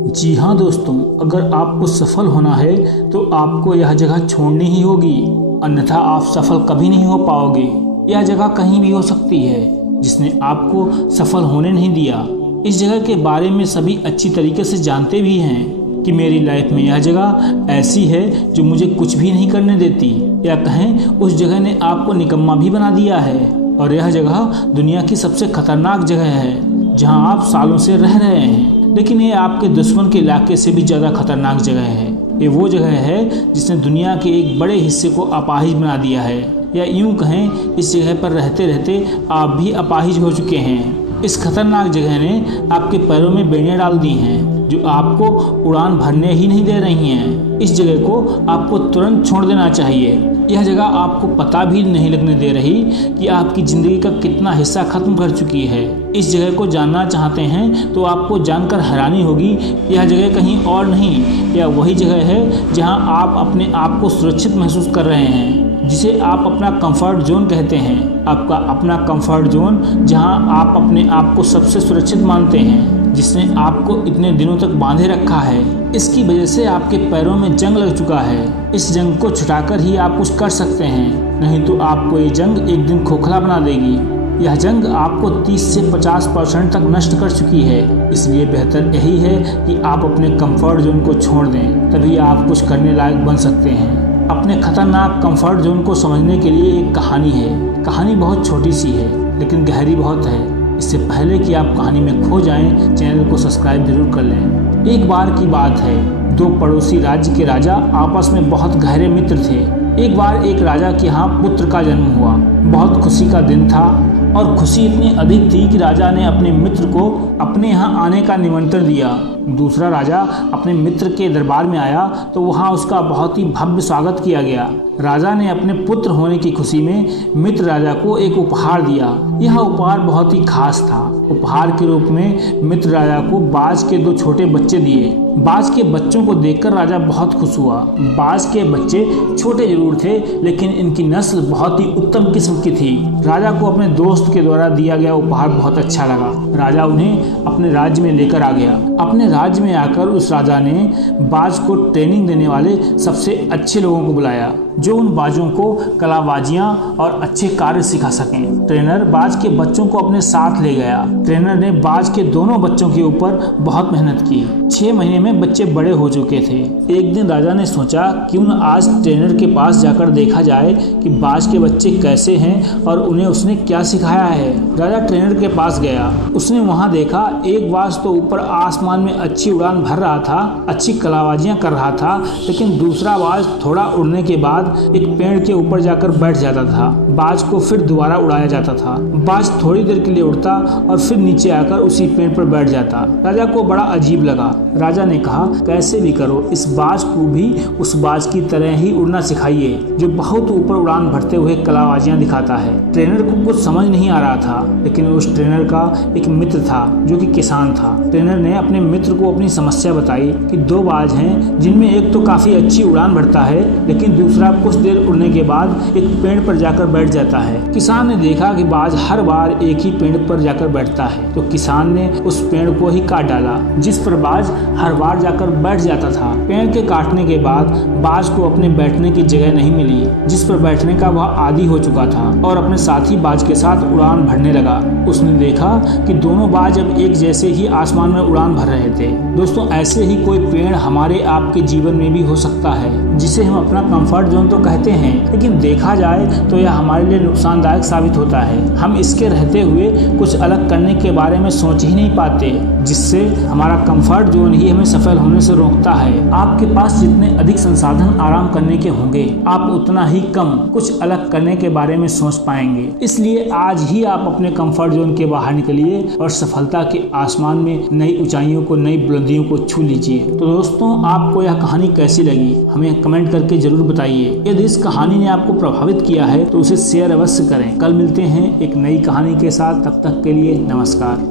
जी हाँ दोस्तों, अगर आपको सफल होना है तो आपको यह जगह छोड़नी ही होगी, अन्यथा आप सफल कभी नहीं हो पाओगे। यह जगह कहीं भी हो सकती है जिसने आपको सफल होने नहीं दिया। इस जगह के बारे में सभी अच्छी तरीके से जानते भी हैं कि मेरी लाइफ में यह जगह ऐसी है जो मुझे कुछ भी नहीं करने देती, या कहें उस जगह ने आपको निकम्मा भी बना दिया है। और यह जगह दुनिया की सबसे खतरनाक जगह है जहां आप सालों से रह रहे हैं, लेकिन ये आपके दुश्मन के इलाके से भी ज़्यादा खतरनाक जगह है। ये वो जगह है जिसने दुनिया के एक बड़े हिस्से को अपाहिज बना दिया है, या यूं कहें इस जगह पर रहते रहते आप भी अपाहिज हो चुके हैं। इस खतरनाक जगह ने आपके पैरों में बेड़ियां डाल दी हैं जो आपको उड़ान भरने ही नहीं दे रही हैं। इस जगह को आपको तुरंत छोड़ देना चाहिए। यह जगह आपको पता भी नहीं लगने दे रही कि आपकी ज़िंदगी का कितना हिस्सा खत्म कर चुकी है। इस जगह को जानना चाहते हैं तो आपको जानकर हैरानी होगी। यह जगह कहीं और नहीं, यह वही जगह है जहां आप अपने आप को सुरक्षित महसूस कर रहे हैं, जिसे आप अपना कंफर्ट जोन कहते हैं। आपका अपना कंफर्ट जोन जहां आप अपने आप को सबसे सुरक्षित मानते हैं, जिसने आपको इतने दिनों तक बांधे रखा है। इसकी वजह से आपके पैरों में जंग लग चुका है। इस जंग को छुटाकर ही आप कुछ कर सकते हैं, नहीं तो आपको ये जंग एक दिन खोखला बना देगी। यह जंग आपको 30 से 50% तक नष्ट कर चुकी है। इसलिए बेहतर यही है कि आप अपने कंफर्ट जोन को छोड़ दें, तभी आप कुछ करने लायक बन सकते हैं। अपने खतरनाक कंफर्ट जोन को समझने के लिए एक कहानी है। कहानी बहुत छोटी सी है लेकिन गहरी बहुत है। इससे पहले कि आप कहानी में खो जाएं, चैनल को सब्सक्राइब जरूर कर लें। एक बार की बात है, दो पड़ोसी राज्य के राजा आपस में बहुत गहरे मित्र थे। एक बार एक राजा के यहाँ पुत्र का जन्म हुआ। बहुत खुशी का दिन था और खुशी इतनी अधिक थी कि राजा ने अपने मित्र को अपने यहाँ आने का निमंत्रण दिया। दूसरा राजा अपने मित्र के दरबार में आया तो वहाँ उसका बहुत ही भव्य स्वागत किया गया। राजा ने अपने पुत्र होने की खुशी में मित्र राजा को एक उपहार दिया। यह उपहार बहुत ही खास था। उपहार के रूप में मित्र राजा को बाज के 2 छोटे बच्चे दिए। बाज के बच्चों को देखकर राजा बहुत खुश हुआ। बाज के बच्चे छोटे जरूर थे, लेकिन इनकी नस्ल बहुत ही उत्तम किस्म की थी। राजा को अपने दोस्त के द्वारा दिया गया उपहार बहुत अच्छा लगा। राजा उन्हें अपने राज्य में लेकर आ गया। अपने राज्य में आकर उस राजा ने बाज को ट्रेनिंग देने वाले सबसे अच्छे लोगों को बुलाया, जो उन बाजों को कलाबाजियां और अच्छे कार्य सिखा सकें। ट्रेनर बाज के बच्चों को अपने साथ ले गया। ट्रेनर ने बाज के दोनों बच्चों के ऊपर बहुत मेहनत की। 6 महीने में बच्चे बड़े हो चुके थे। एक दिन राजा ने सोचा क्यों न आज ट्रेनर के पास जाकर देखा जाए कि बाज के बच्चे कैसे हैं और उन्हें उसने क्या सिखाया है। राजा ट्रेनर के पास गया। उसने वहाँ देखा एक बाज तो ऊपर आसमान में अच्छी उड़ान भर रहा था, अच्छी कलाबाजियां कर रहा था, लेकिन दूसरा बाज थोड़ा उड़ने के बाद एक पेड़ के ऊपर जाकर बैठ जाता था। बाज को फिर दोबारा उड़ाया जाता था। बाज थोड़ी देर के लिए उड़ता और फिर नीचे आकर उसी पेड़ पर बैठ जाता। राजा को बड़ा अजीब लगा। राजा ने कहा कैसे भी करो इस बाज को भी उस बाज की तरह ही उड़ना सिखाइए जो बहुत ऊपर उड़ान भरते हुए कलाबाजियां दिखाता है। ट्रेनर को कुछ समझ नहीं आ रहा था, लेकिन उस ट्रेनर का एक मित्र था जो कि किसान था। ट्रेनर ने अपने मित्र को अपनी समस्या बताई कि 2 बाज हैं जिनमें एक तो काफी अच्छी उड़ान भरता है, लेकिन दूसरा कुछ देर उड़ने के बाद एक पेड़ पर जाकर बैठ जाता है। किसान ने देखा कि बाज हर बार एक ही पेड़ पर जाकर बैठता है, तो किसान ने उस पेड़ को ही काट डाला जिस पर बाज हर बार जाकर बैठ जाता था। पेड़ के काटने के बाद बाज को अपने बैठने की जगह नहीं मिली जिस पर बैठने का वह आदी हो चुका था, और अपने साथी बाज के साथ उड़ान भरने लगा। उसने देखा कि दोनों बाज अब एक जैसे ही आसमान में उड़ान भर रहे थे। दोस्तों, ऐसे ही कोई पेड़ हमारे आपके जीवन में भी हो सकता है, जिसे हम अपना कंफर्ट जोन तो कहते हैं, लेकिन देखा जाए तो यह हमारे लिए नुकसानदायक साबित होता है। हम इसके रहते हुए कुछ अलग करने के बारे में सोच ही नहीं पाते, जिससे हमारा कंफर्ट जोन ही हमें सफल होने से रोकता है। आपके पास जितने अधिक संसाधन आराम करने के होंगे, आप उतना ही कम कुछ अलग करने के बारे में सोच पाएंगे। इसलिए आज ही आप अपने कंफर्ट जोन के बाहर निकलिए और सफलता के आसमान में नई ऊंचाइयों को, नई बुलंदियों को छू लीजिए। तो दोस्तों, आपको यह कहानी कैसी लगी हमें कमेंट करके जरूर बताइए। यदि इस कहानी ने आपको प्रभावित किया है तो उसे शेयर अवश्य करें। कल मिलते हैं एक नई कहानी के साथ, तब तक के लिए नमस्कार।